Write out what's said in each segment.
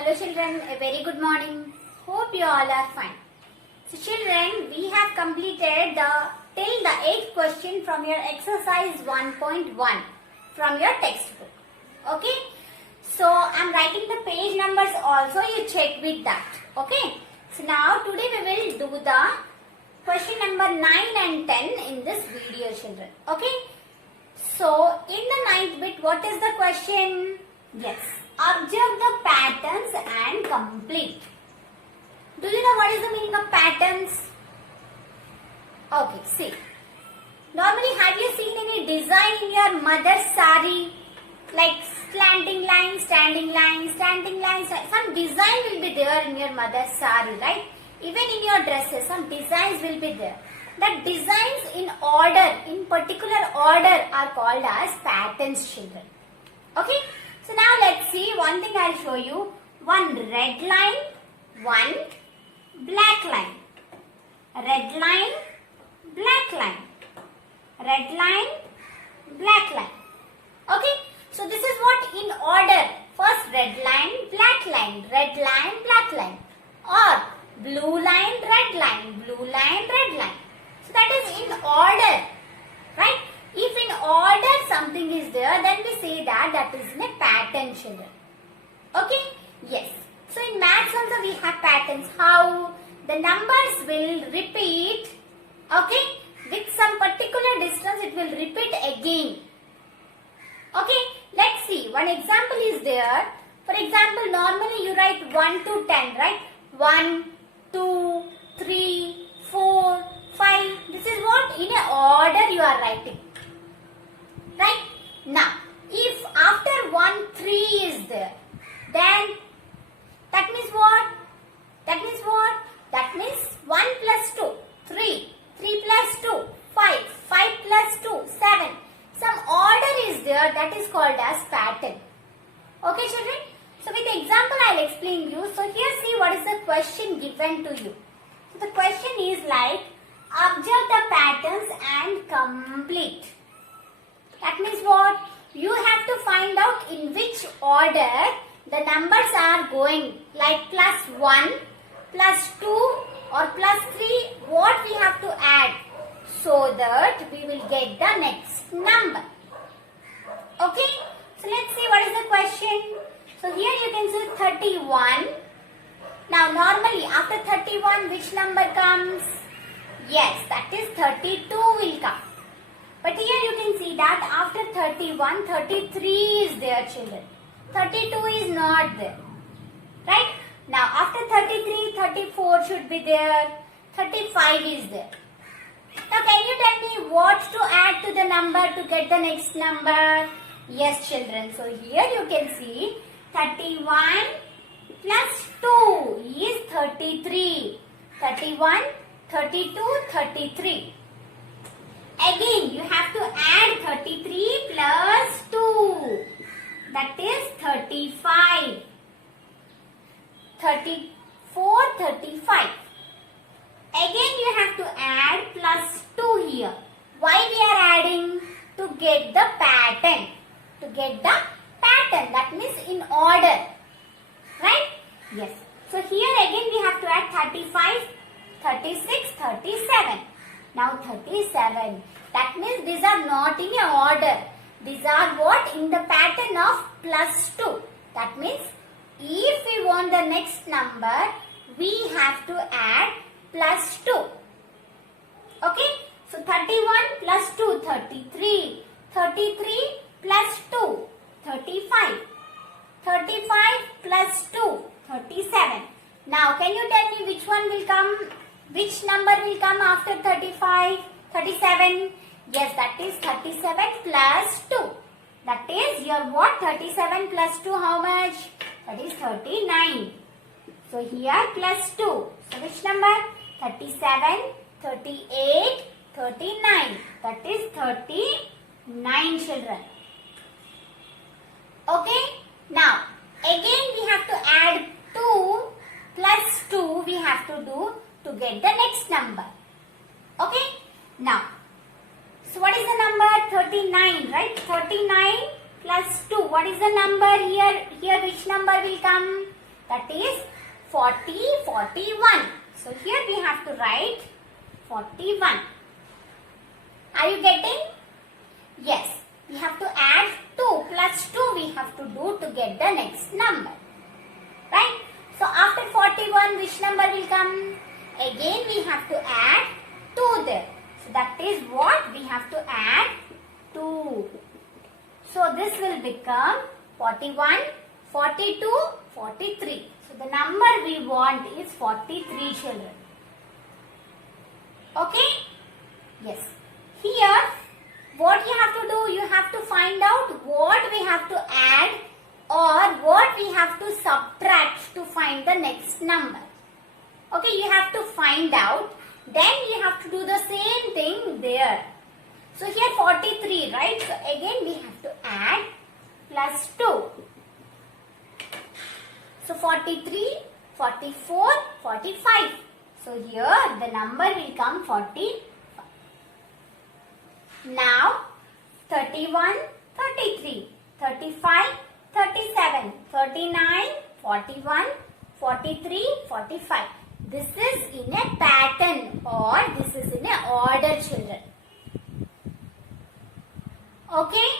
Hello children, a very good morning. Hope you all are fine. So children, we have completed till the 8th question from your exercise 1.1 from your textbook. Okay? So I'm writing the page numbers also, you check with that. Okay? So now today we will do the question number 9 and 10 in this video children. Okay? So in the 9th bit, what is the question? Yes. Observe the patterns and complete. Do you know what is the meaning of patterns? Okay, see. Normally, have you seen any design in your mother's sari? Like slanting lines, standing lines, standing lines. Some design will be there in your mother's sari, right? Even in your dresses, some designs will be there. The designs in order, in particular order are called as patterns, children. Okay? So now let's see, one thing I'll show you. One red line, one black line. Red line, black line. Red line, black line. Okay, so this is what in order. First red line, black line, red line, black line. Or blue line, red line, blue line, red line. So that is in order, right? If in order something is there, then we say that is in a pattern, children. Okay? Yes. So in maths also we have patterns. How? The numbers will repeat, okay? With some particular distance it will repeat again. Okay? Let's see. One example is there. For example, normally you write 1 to 10, right? 1, 2, 3, 4, 5. This is what in a order you are writing. Right? Now, if after 1, 3 is there, then that means what? That means what? That means 1 plus 2, 3, 3 plus 2, 5, 5 plus 2, 7. Some order is there, that is called as pattern. Okay children? So with the example I will explain you. So here see what is the question given to you. So the question is like, observe the patterns and complete. That means what? You have to find out in which order the numbers are going. Like plus 1, plus 2 or plus 3. What we have to add? So that we will get the next number. Okay? So let's see what is the question. So here you can see 31. Now normally after 31 which number comes? Yes, that is 32 will come. But here you can see that after 31, 33 is there children. 32 is not there. Right? Now after 33, 34 should be there. 35 is there. Now can you tell me what to add to the number to get the next number? Yes children. So here you can see 31 plus 2 is 33. 31, 32, 33. Again, you have to add 33 plus 2. That is 35. 34, 35. Again, you have to add plus 2 here. Why we are adding? To get the pattern. To get the pattern. That means in order. Right? Yes. So here again we have to add 35, 36, 37. Now 37. That means these are not in a order. These are what? In the pattern of plus 2. That means if we want the next number, we have to add plus 2. Okay? So 31 plus 2, 33. 33 plus 2, 35. 35 plus 2, 37. Now can you tell me which one will come? Which number will come after 35? 37? Yes, that is 37 plus 2. That is your what? 37 plus 2 how much? That is 39. So here plus 2. So which number? 37, 38, 39. That is 39 children. Okay? Now again we have to add 2 plus 2 we have to do to get the next number. Okay? Now, so what is the number? 39, right? 39 plus 2. What is the number here? Here which number will come? That is 40, 41. So here we have to write 41. Are you getting? Yes. We have to add 2 plus 2 we have to do to get the next number. Right? So after 41 which number will come? Again we have to add 2 there. So that is what we have to add 2. So this will become 41, 42, 43. So the number we want is 43 children. Okay? Yes. Here what you have to do, you have to find out what we have to add or what we have to subtract to find the next number. Okay, you have to find out. Then you have to do the same thing there. So here 43, right? So again we have to add plus 2. So 43, 44, 45. So here the number will come 45. Now 31, 33, 35, 37, 39, 41, 43, 45. This is in a pattern or this is in a order, children. Okay.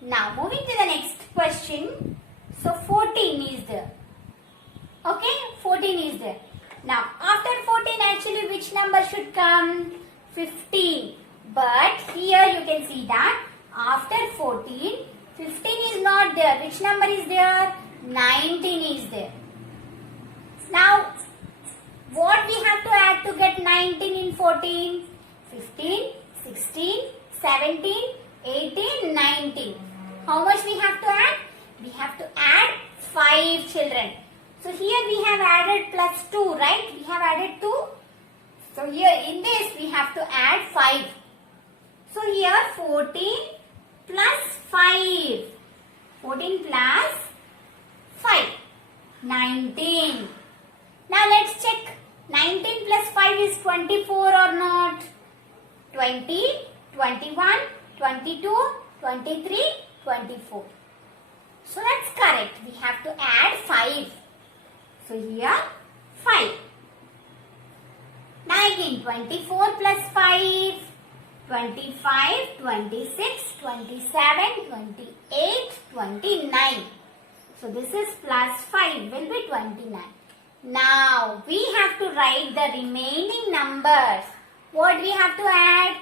Now moving to the next question. So 14 is there. Okay. 14 is there. Now after 14 actually which number should come? 15. But here you can see that after 14, 15 is not there. Which number is there? 19 is there. Now, what we have to add to get 19 in 14? 15, 16, 17, 18, 19. How much we have to add? We have to add 5 children. So here we have added plus 2, right? We have added 2. So here in this we have to add 5. So here 14 plus 5. 14 plus 5. 19. Now let's check. 19 plus 5 is 24 or not? 20, 21, 22, 23, 24. So that's correct. We have to add 5. So here 5. Now again 24 plus 5. 25, 26, 27, 28, 29. So this is plus 5 will be 29. Now we have to write the remaining numbers. What we have to add?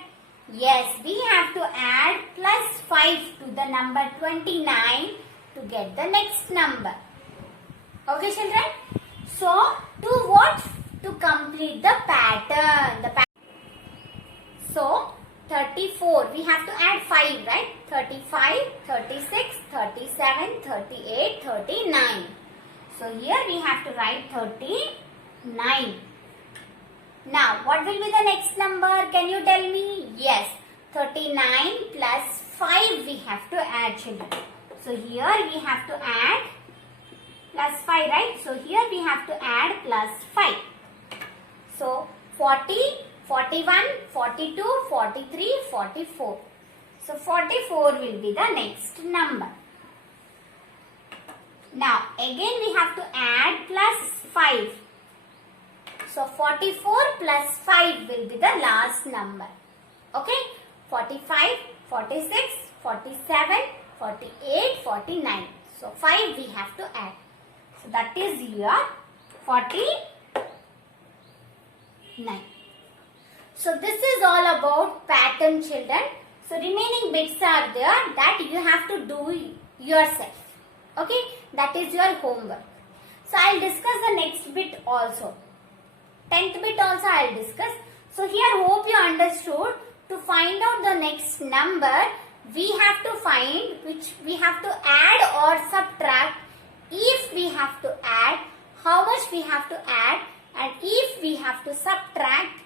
Yes, we have to add plus 5 to the number 29 to get the next number. Okay children? So to what? To complete the pattern. So 34, we have to add 5, right? 35, 36, 37, 38, 39. So here we have to write 39. Now, what will be the next number? Can you tell me? Yes, 39 plus 5 we have to add, children. So here we have to add plus 5, right? So here we have to add plus 5. So 40, 41, 42, 43, 44. So 44 will be the next number. Now again we have to add plus 5. So 44 plus 5 will be the last number. Okay? 45, 46, 47, 48, 49. So 5 we have to add. So that is your 49. So this is all about pattern, children. So remaining bits are there that you have to do yourself. Okay? That is your homework. So I will discuss the next bit also. 10th bit also I will discuss. So here hope you understood. To find out the next number, we have to find which we have to add or subtract. If we have to add, how much we have to add, and if we have to subtract,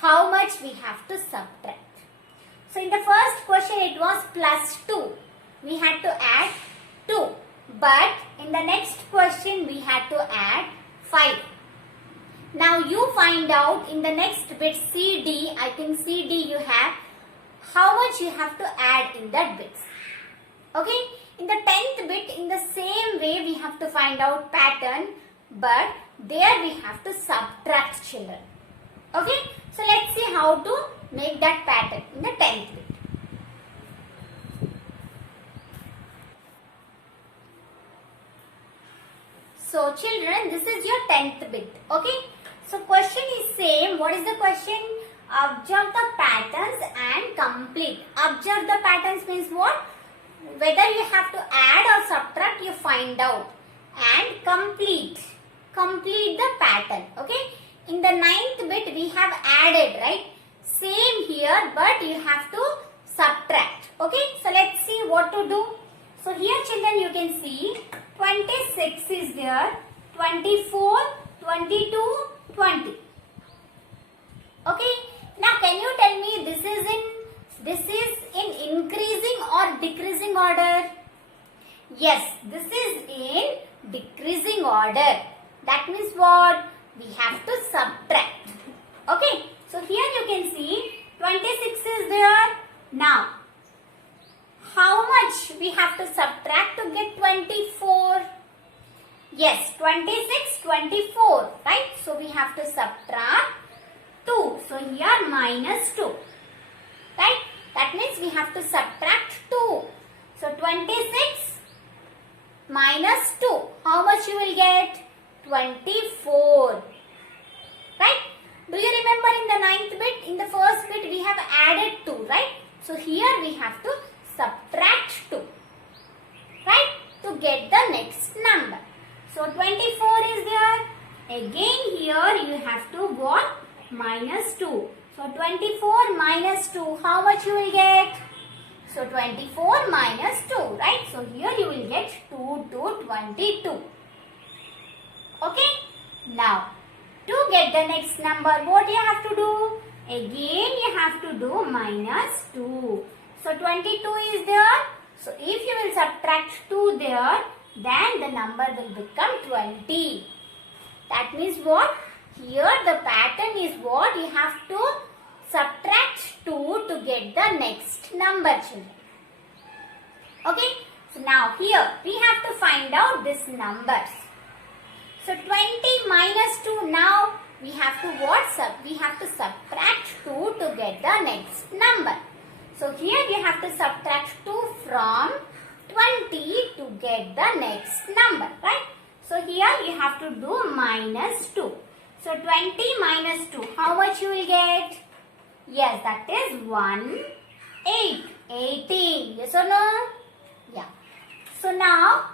how much we have to subtract. So in the first question it was plus 2. We had to add 2. But in the next question we had to add 5. Now you find out in the next bit CD, I think CD you have, how much you have to add in that bit. Okay? In the 10th bit, in the same way we have to find out pattern. but there we have to subtract, children. Okay, so let's see how to make that pattern in the 10th bit. So children, this is your 10th bit. Okay, so question is same. What is the question? Observe the patterns and complete. Observe the patterns means what? Whether you have to add or subtract, you find out. And complete the pattern. Okay, in the 9th bit we have added, right? Same here, but you have to subtract. Okay, so let's see what to do. So here children, you can see 26 is there, 24, 22, 20. Okay, now can you tell me this is in increasing or decreasing order? Yes, this is in decreasing order. That means what? We have to subtract. Okay, so here you can see 26 is there. Now, how much we have to subtract to get 24? Yes, 26, 24, right? So we have to subtract 2. So here minus 2, right? That means we have to subtract 2. So 26 minus 2. How much you will get? 24. Right? Do you remember in the 9th bit, in the first bit we have added 2, right? So here we have to subtract 2. Right? To get the next number. So 24 is there. Again here you have to what? Minus 2. So 24 minus 2, how much you will get? So 24 minus 2, right? So here you will get 2 to 22. Okay? Now, to get the next number, what you have to do? Again you have to do minus 2. So 22 is there. So if you will subtract 2 there, then the number will become 20. That means what? Here the pattern is what? You have to subtract 2 to get the next number, children. Okay? So now here we have to find out these numbers. So 20 minus 2, now we have to what? We have to subtract 2 to get the next number. So here we have to subtract 2 from 20 to get the next number, right? So here you have to do minus 2. So 20 minus 2, how much you will get? Yes, that is 18. Yes or no? Yeah. So now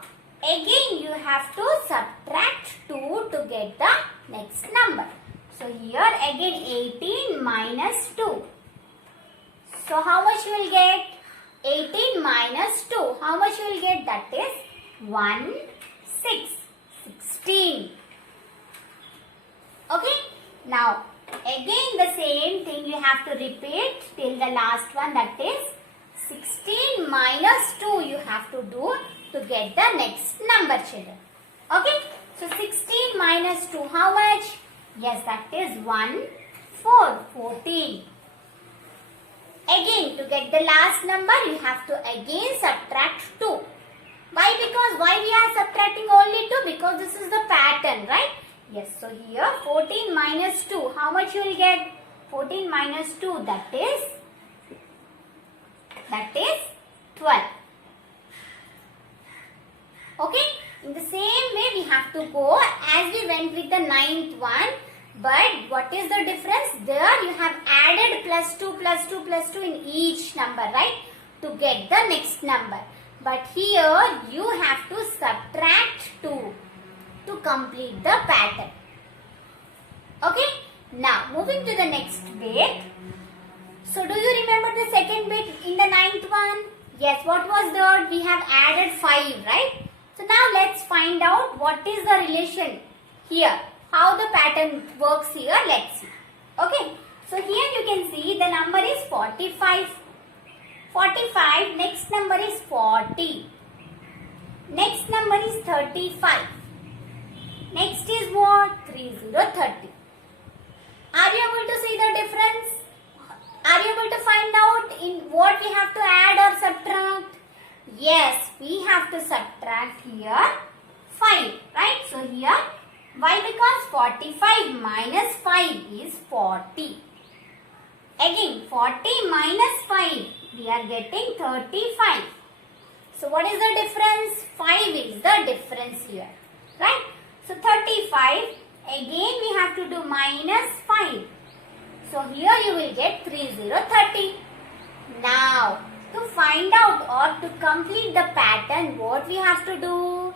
again you have to subtract 2 to get the next number. So here again 18 minus 2. So how much you will get? 18 minus 2. How much you will get? That is 16. Okay. Now again the same thing you have to repeat till the last one, that is 16 minus 2 you have to do to get the next number, children. Okay. So 16 minus 2, how much? Yes, that is 14. Again, to get the last number, you have to again subtract 2. Why? Because why we are subtracting only 2? Because this is the pattern, right? Yes, so here 14 minus 2, how much you will get? 14 minus 2, that is 12. Okay, in the same way we have to go as we went with the 9th one. But what is the difference? There you have added plus 2 plus 2 plus 2 in each number, right? To get the next number. But here you have to subtract 2 to complete the pattern. Okay? Now moving to the next bit. So do you remember the second bit in the 9th one? Yes, what was that? We have added 5, right? So now let's find out what is the relation here. How the pattern works here, let's see. Okay, so here you can see the number is 45. 45, next number is 40. Next number is 35. Next is what? 30. Are you able to see the difference? Are you able to find out in what we have to add or subtract? Yes, we have to subtract here 5, right? So here Why? Because 45 minus 5 is 40. Again, 40 minus 5, we are getting 35. So what is the difference? 5 is the difference here. Right? So 35, again we have to do minus 5. So here you will get 30. Now, to find out or to complete the pattern, what we have to do?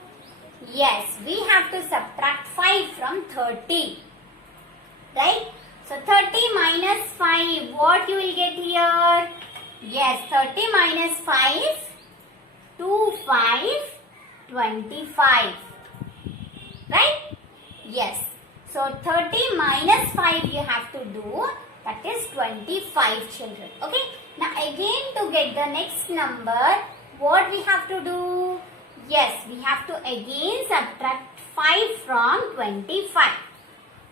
Yes, we have to subtract 5 from 30. Right? So 30 minus 5, what you will get here? Yes, 30 minus 5, 2, 5, 25. Right? Yes. So 30 minus 5 you have to do, that is 25 children. Okay? Now again to get the next number, what we have to do? Yes, we have to again subtract 5 from 25.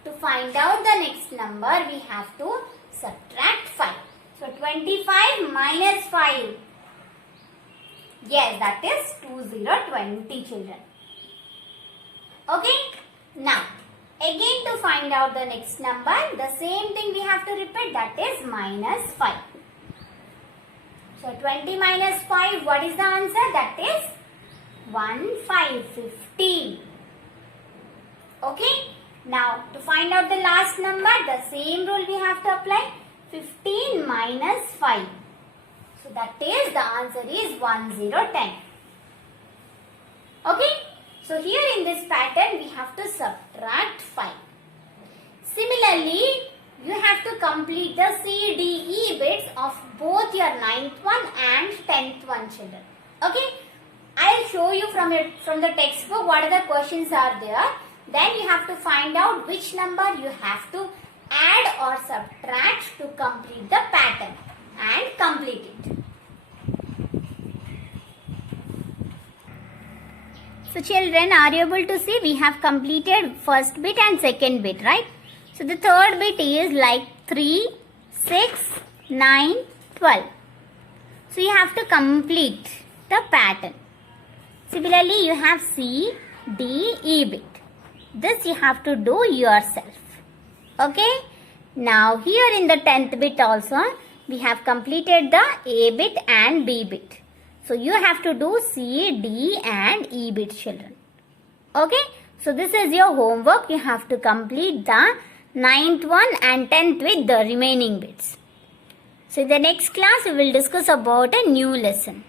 To find out the next number, we have to subtract 5. So 25 minus 5. Yes, that is 20 children. Okay? Now, again to find out the next number, the same thing we have to repeat, that is minus 5. So 20 minus 5, what is the answer? That is 15. Okay? Now, to find out the last number, the same rule we have to apply. 15 minus 5. So, that is, the answer is 1010. Okay? So, here in this pattern, we have to subtract 5. Similarly, you have to complete the C, D, E bits of both your 9th one and 10th one children. Okay? I will show you from the textbook what are the questions are there. Then you have to find out which number you have to add or subtract to complete the pattern and complete it. So children, are you able to see we have completed first bit and second bit, right? So the third bit is like 3, 6, 9, 12. So you have to complete the pattern. Similarly, you have C, D, E bit. This you have to do yourself. Okay? Now here in the 10th bit also, we have completed the A bit and B bit. So you have to do C, D and E bit children. Okay? So this is your homework. You have to complete the 9th one and 10th with the remaining bits. So in the next class we will discuss about a new lesson.